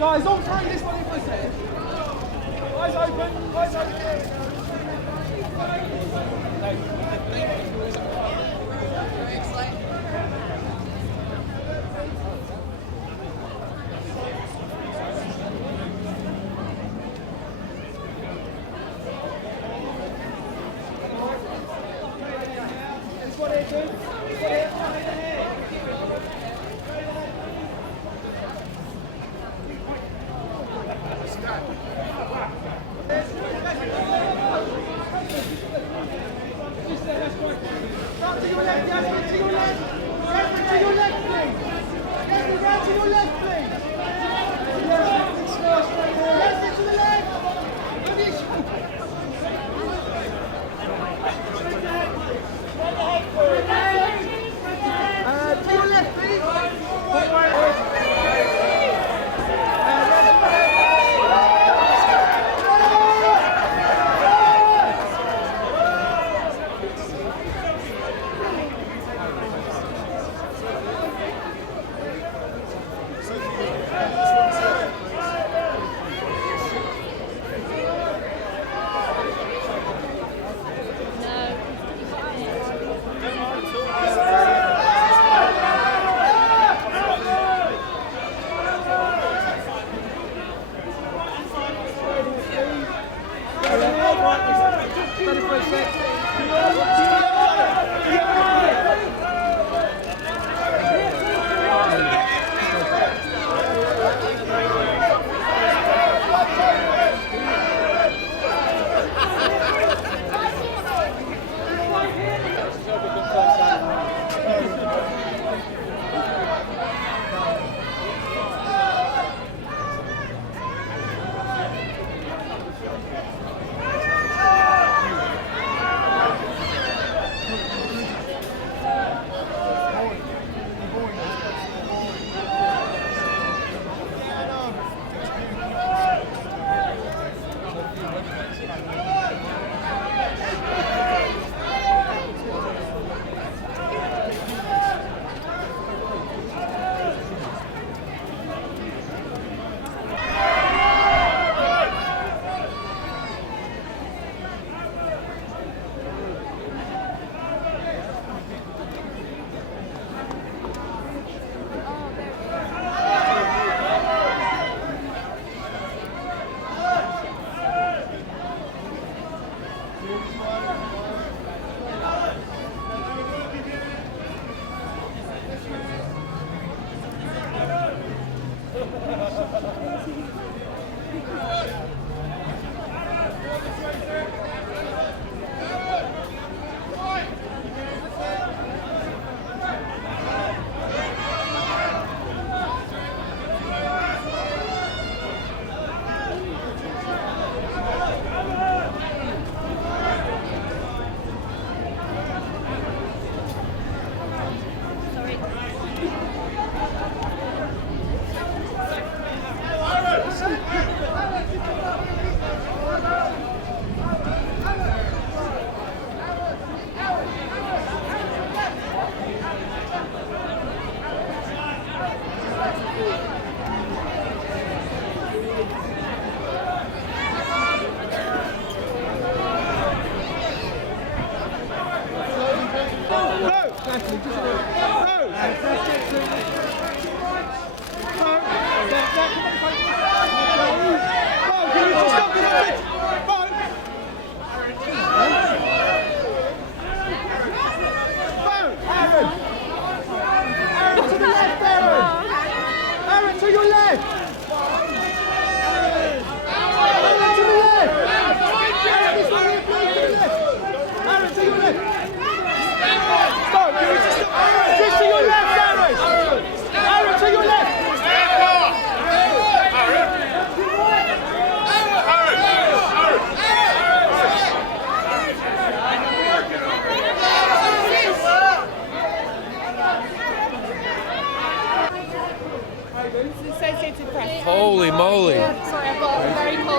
Guys, all three, this one in for a second. Eyes open, eyes open. This one here, too. This one here. To your left, to your left. To your left, please.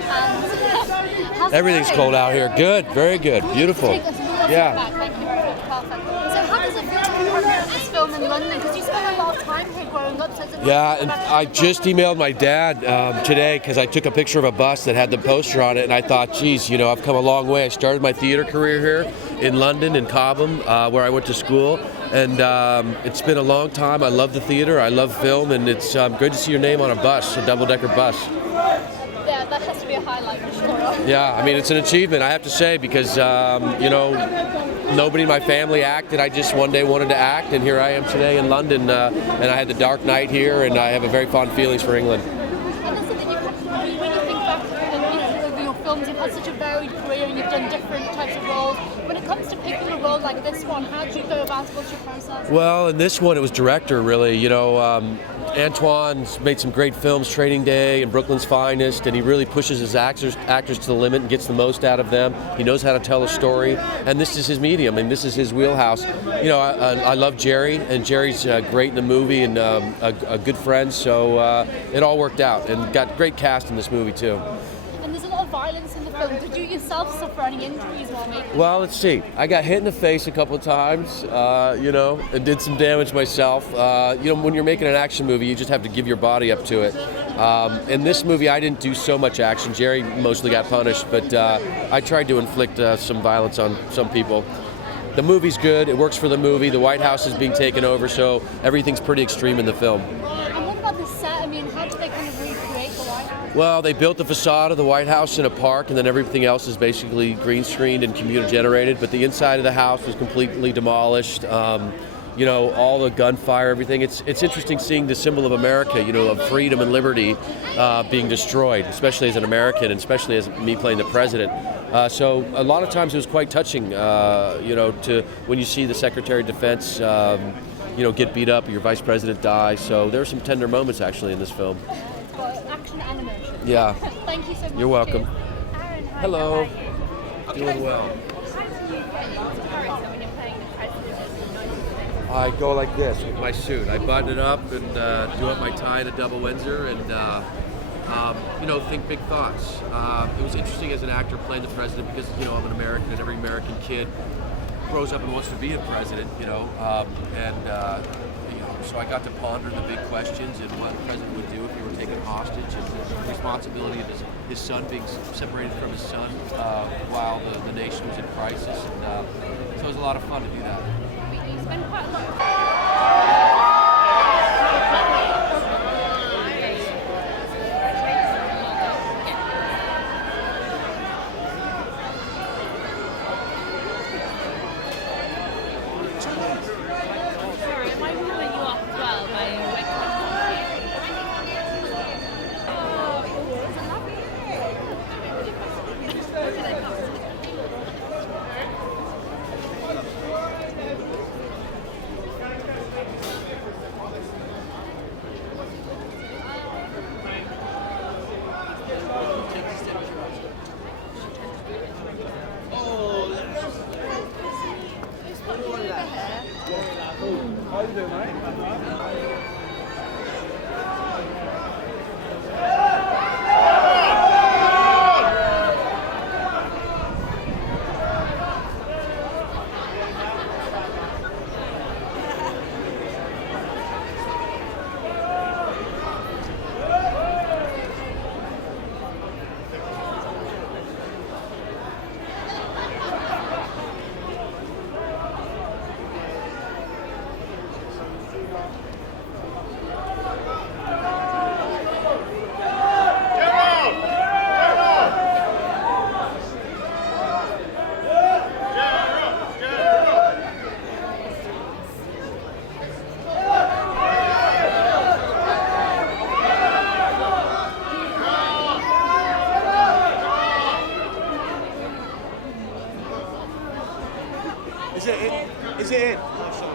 cold hands. How's it Everything's going? cold out here. Good, very good, beautiful. Take us a little Yeah. step back. Thank you very much. Perfect. So how does it feel to premiere this film in London? Because you spent a lot of time here growing up. So it's a Yeah, and I just emailed my dad today because I took a picture of a bus that had the poster on it, and I thought, geez, you know, I've come a long way. I started my theater career here in London, in Cobham, where I went to school, and it's been a long time. I love the theater, I love film, and it's good to see your name on a bus, a double-decker bus. Yeah, that has to be a highlight for sure. Yeah, I mean, it's an achievement, I have to say, because, you know, nobody in my family acted. I just one day wanted to act, and here I am today in London, and I had the Dark Night here, and I have a very fond feelings for England. And that's something when you think back over your films, you've had such a varied career and you've done different types of roles. When it comes to picking a role like this one, how do you go about it? What's your process? Well, in this one, it was director, really. You know, Antoine's made some great films, Training Day and Brooklyn's Finest, and he really pushes his actors to the limit and gets the most out of them. He knows how to tell a story, and this is his medium, and this is his wheelhouse. You know, I love Jerry, and Jerry's great in the movie and a good friend, so it all worked out, and got great cast in this movie, too. And there's a lot of violence in the film. Did you yourself suffer any injuries while making it? Well, let's see. I got hit in the face a couple of times, you know, and did some damage myself. You know, when you're making an action movie, you just have to give your body up to it. In this movie, I didn't do so much action. Jerry mostly got punished, but I tried to inflict some violence on some people. The movie's good. It works for the movie. The White House is being taken over, so everything's pretty extreme in the film. And what about the set? I mean, how did they kind of recreate the White House? Well, they built the facade of the White House in a park, and then everything else is basically green screened and computer generated. But the inside of the house was completely demolished. You know, all the gunfire, everything. It's interesting seeing the symbol of America, you know, of freedom and liberty being destroyed, especially as an American, and especially as me playing the president. So a lot of times it was quite touching, you know, to when you see the Secretary of Defense, you know, get beat up, or your Vice President die. So there are some tender moments actually in this film. It's got action and emotion. Yeah. Thank you so much. You're welcome. Aaron, hi, Hello. how are you? Doing well. How do you get into character when you're playing the president? I go like this with my suit. I button it up and do up my tie in a double Windsor, and you know, think big thoughts. It was interesting as an actor playing the president because, you know, I'm an American, and every American kid grows up and wants to be a president, you know, you know, so I got to ponder the big questions and what the president would do if he were taken hostage, and the responsibility of his son being separated from his son while the nation was in crisis, and so it was a lot of fun to do that. You spend quite a lot of time. Sorry, am I ruling you off as well by How you doing, mate? Is it in? Is it in? Oh, sorry.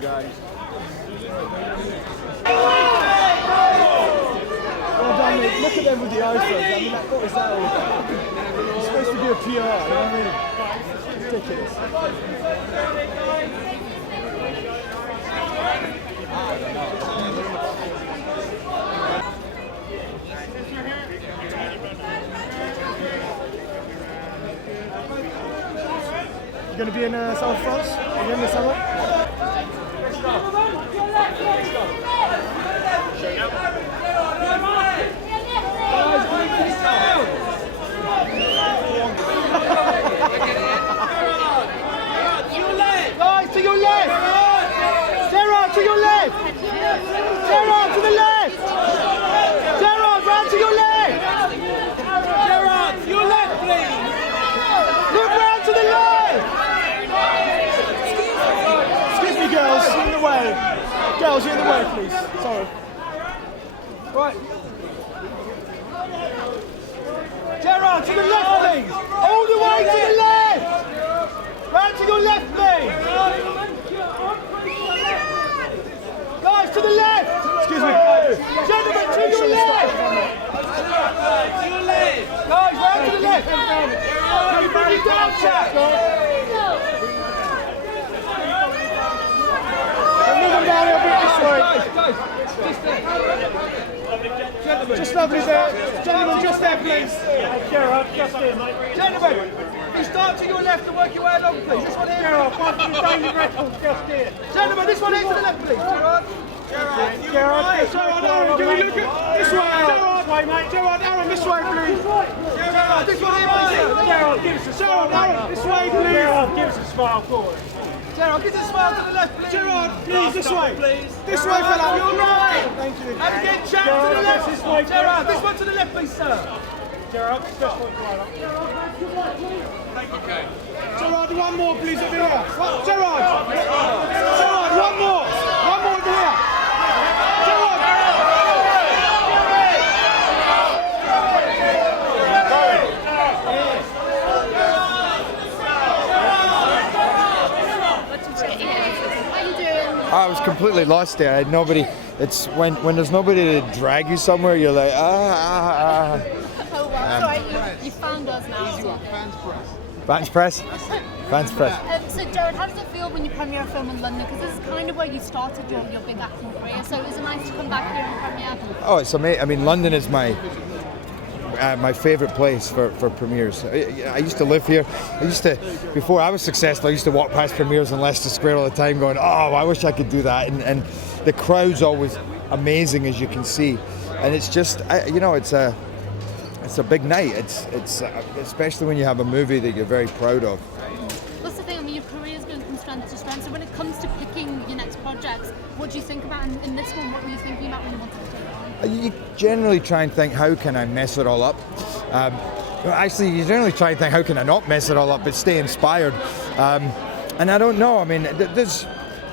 Guys. Well done, mate. Look at them with the iPhones. I mean, what is that all about? It's supposed to be a PR, you know what I mean? It's ridiculous. You're going to be in South France again this summer? Guys, to your left! Gerard, to your left! Gerard, to the left! Gerard, round to your left! Gerard, to your left, please! Look round to the left! Excuse me, girls, you're in the way. Girls, you're in the way, please. Sorry. Right. Gerard, to the left, please! All the way to the left! Round to your left, please! Guys, to the left! Excuse me. Gentlemen, to your left! To your left! Guys, round to the left! Can you bring it down, chap? Move them down a little bit this way. Just lovely there. Gentlemen, just there, please. Gerard, just here, mate. Gentlemen, you start to your left and work your way along, please. This one here. Gerard, fight for the daily record, just here. Gentlemen, this one here to the left, please. Gerard. Gerard, Aaron, can we look at this way? Gerard, this way, mate. Gerard, Aaron, this way, please. Gerard, this one here, please. Gerard, give us a smile. Gerard, Aaron, this way, please. Gerard, give us a smile for us. Gerard, give us a smile to the left, please. Gerard, please, this way. Please. This way, fella. You're right. Thank you. And again, Chad, to the left. This way, Gerard, this one to the left, please, sir. Gerard, this one. Okay. Gerard, one more, please, over here. Gerard. Gerard, one more. One more over here. Gerard. How you doing? I was completely lost there. I had nobody. It's when there's nobody to drag you somewhere, you're like, Oh, well, sorry, you found us now. Fans press. Fans press. So, Gerard, how does it feel when you premiere a film in London? Because this is kind of where you started your big acting career. So, is it nice to come back here and premiere? Oh, it's amazing. I mean, London is my favourite place for premieres. I used to live here. Before I was successful, I used to walk past premieres in Leicester Square all the time going, oh, I wish I could do that. And the crowd's always amazing, as you can see. And it's just, it's a big night. It's especially when you have a movie that you're very proud of. That's the thing, I mean, your career is going from strength to strength. So when it comes to picking your next projects, what do you think about in this one? What were you thinking about when you wanted to take it on? You generally try and think, how can I mess it all up? Actually, you generally try and think, how can I not mess it all up, but stay inspired? And I don't know. I mean,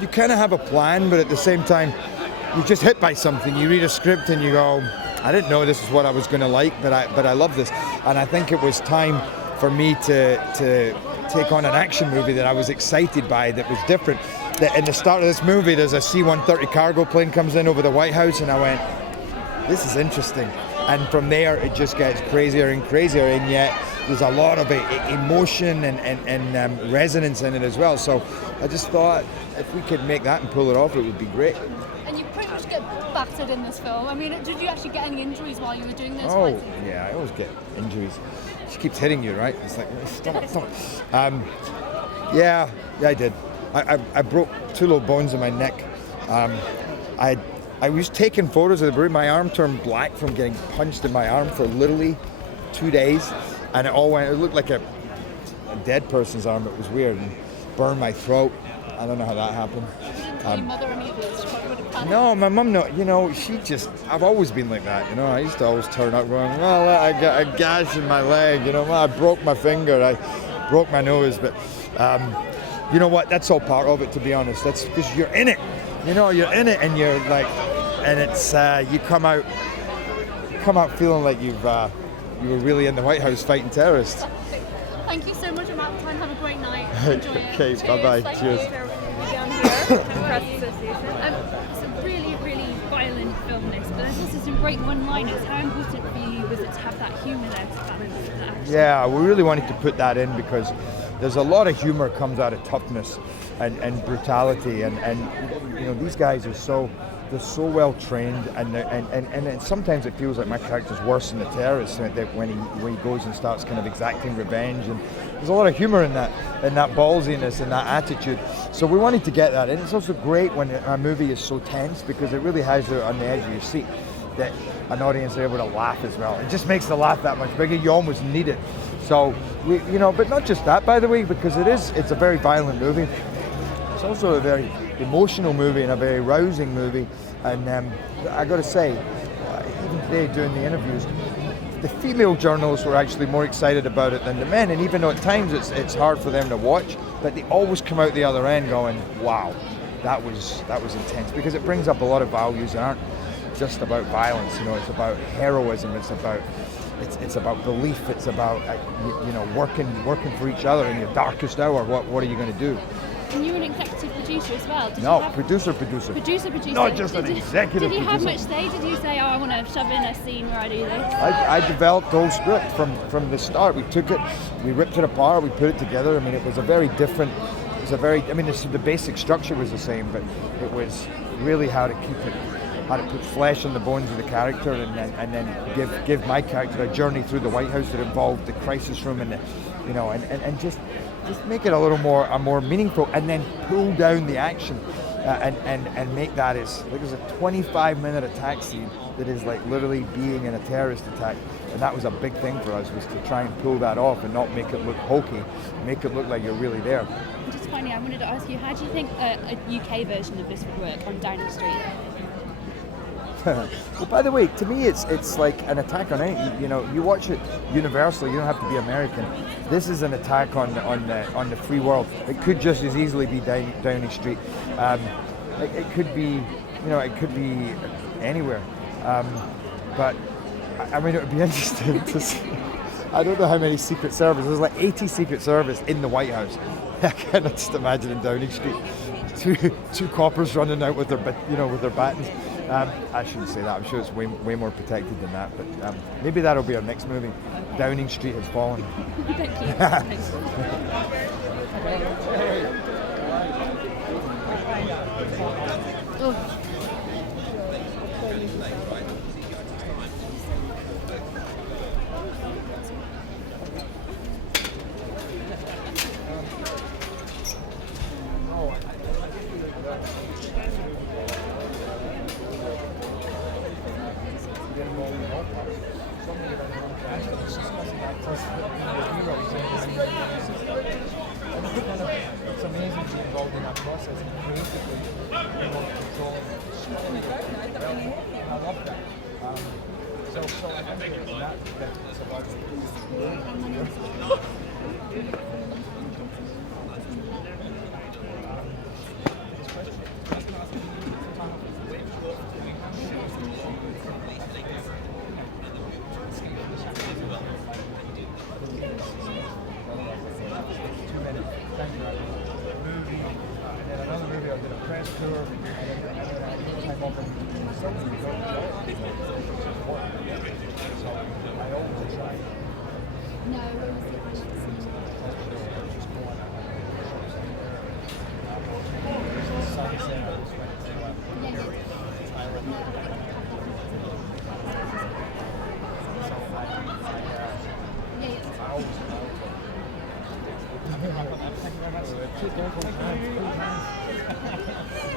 you kind of have a plan, but at the same time, you're just hit by something. You read a script and you go, I didn't know this is what I was going to like, but I love this. And I think it was time for me to take on an action movie that I was excited by, that was different. That in the start of this movie, there's a C-130 cargo plane comes in over the White House, and I went, this is interesting. And from there, it just gets crazier and crazier, and yet there's a lot of emotion and resonance in it as well. So I just thought, if we could make that and pull it off, it would be great. And you pretty much get battered in this film. I mean, did you actually get any injuries while you were doing this? Oh, yeah, I always get injuries. She keeps hitting you, right? It's like, stop. Yeah, I did. I broke two little bones in my neck. I was taking photos of the bruise. My arm turned black from getting punched in my arm for literally 2 days, and it looked like a dead person's arm. It was weird and burned my throat. I don't know how that happened. Your mother immediately would have panicked. No, my mum, no, I've always been like that, I used to always turn up going, well, I got a gash in my leg, well, I broke my finger, I broke my nose, but you know what, that's all part of it, to be honest. That's because you're in it, you're in it, and you're like, and it's, you come out feeling like you were really in the White House fighting terrorists. Thank you so much for that time. Have a great night. Enjoy it. Okay, Cheers. bye-bye. Thank Cheers. you. Down here, Press Association. It's a really, really violent film, this, but there's also some great one-liners. How important for you was it to have that humour there to balance the action? Yeah, we really wanted to put that in because there's a lot of humor comes out of toughness and brutality, and these guys are they're so well trained, and sometimes it feels like my character's worse than the terrorist when he goes and starts kind of exacting revenge, and there's a lot of humor in that ballsiness and that attitude. So we wanted to get that, and it's also great when a movie is so tense because it really has you on the edge of your seat, that an audience are able to laugh as well. It just makes the laugh that much bigger. You almost need it. So we, but not just that, by the way, because it's a very violent movie. It's also a very emotional movie and a very rousing movie. And I got to say, even today doing the interviews, the female journalists were actually more excited about it than the men. And even though at times it's hard for them to watch, but they always come out the other end going, "Wow, that was intense," because it brings up a lot of values that aren't just about violence. It's about heroism. It's about belief. It's about working for each other in your darkest hour. What are you going to do? And you were an executive producer as well. Producer. Producer. Not just an executive Did you producer. have much say? Did you say, I want to shove in a scene where I do this? I developed the whole script from the start. We took it, we ripped it apart, we put it together. I mean, it was a very different. The basic structure was the same, but it was really how to put flesh on the bones of the character, and then give my character a journey through the White House that involved the crisis room and just make it a little more meaningful, and then pull down the action and make that as like there's a 25-minute attack scene that is like literally being in a terrorist attack, and that was a big thing for us, was to try and pull that off and not make it look hokey, make it look like you're really there. Just finally, I wanted to ask you, how do you think a UK version of this would work on Downing Street? Well, by the way, to me, it's like an attack on any. You watch it universally. You don't have to be American. This is an attack on the free world. It could just as easily be Downing Street. It could be, it could be anywhere. But I mean, it would be interesting to see. I don't know how many Secret Service. There's like 80 Secret Service in the White House. I cannot just imagine in Downing Street, two coppers running out with their batons. I shouldn't say that. I'm sure it's way more protected than that. But maybe that'll be our next movie. Downing Street has fallen. Thank you. Thanks. Oh. It's amazing to be involved in that process and creatively controlling it. I love that. So I think it's about Thank you very much.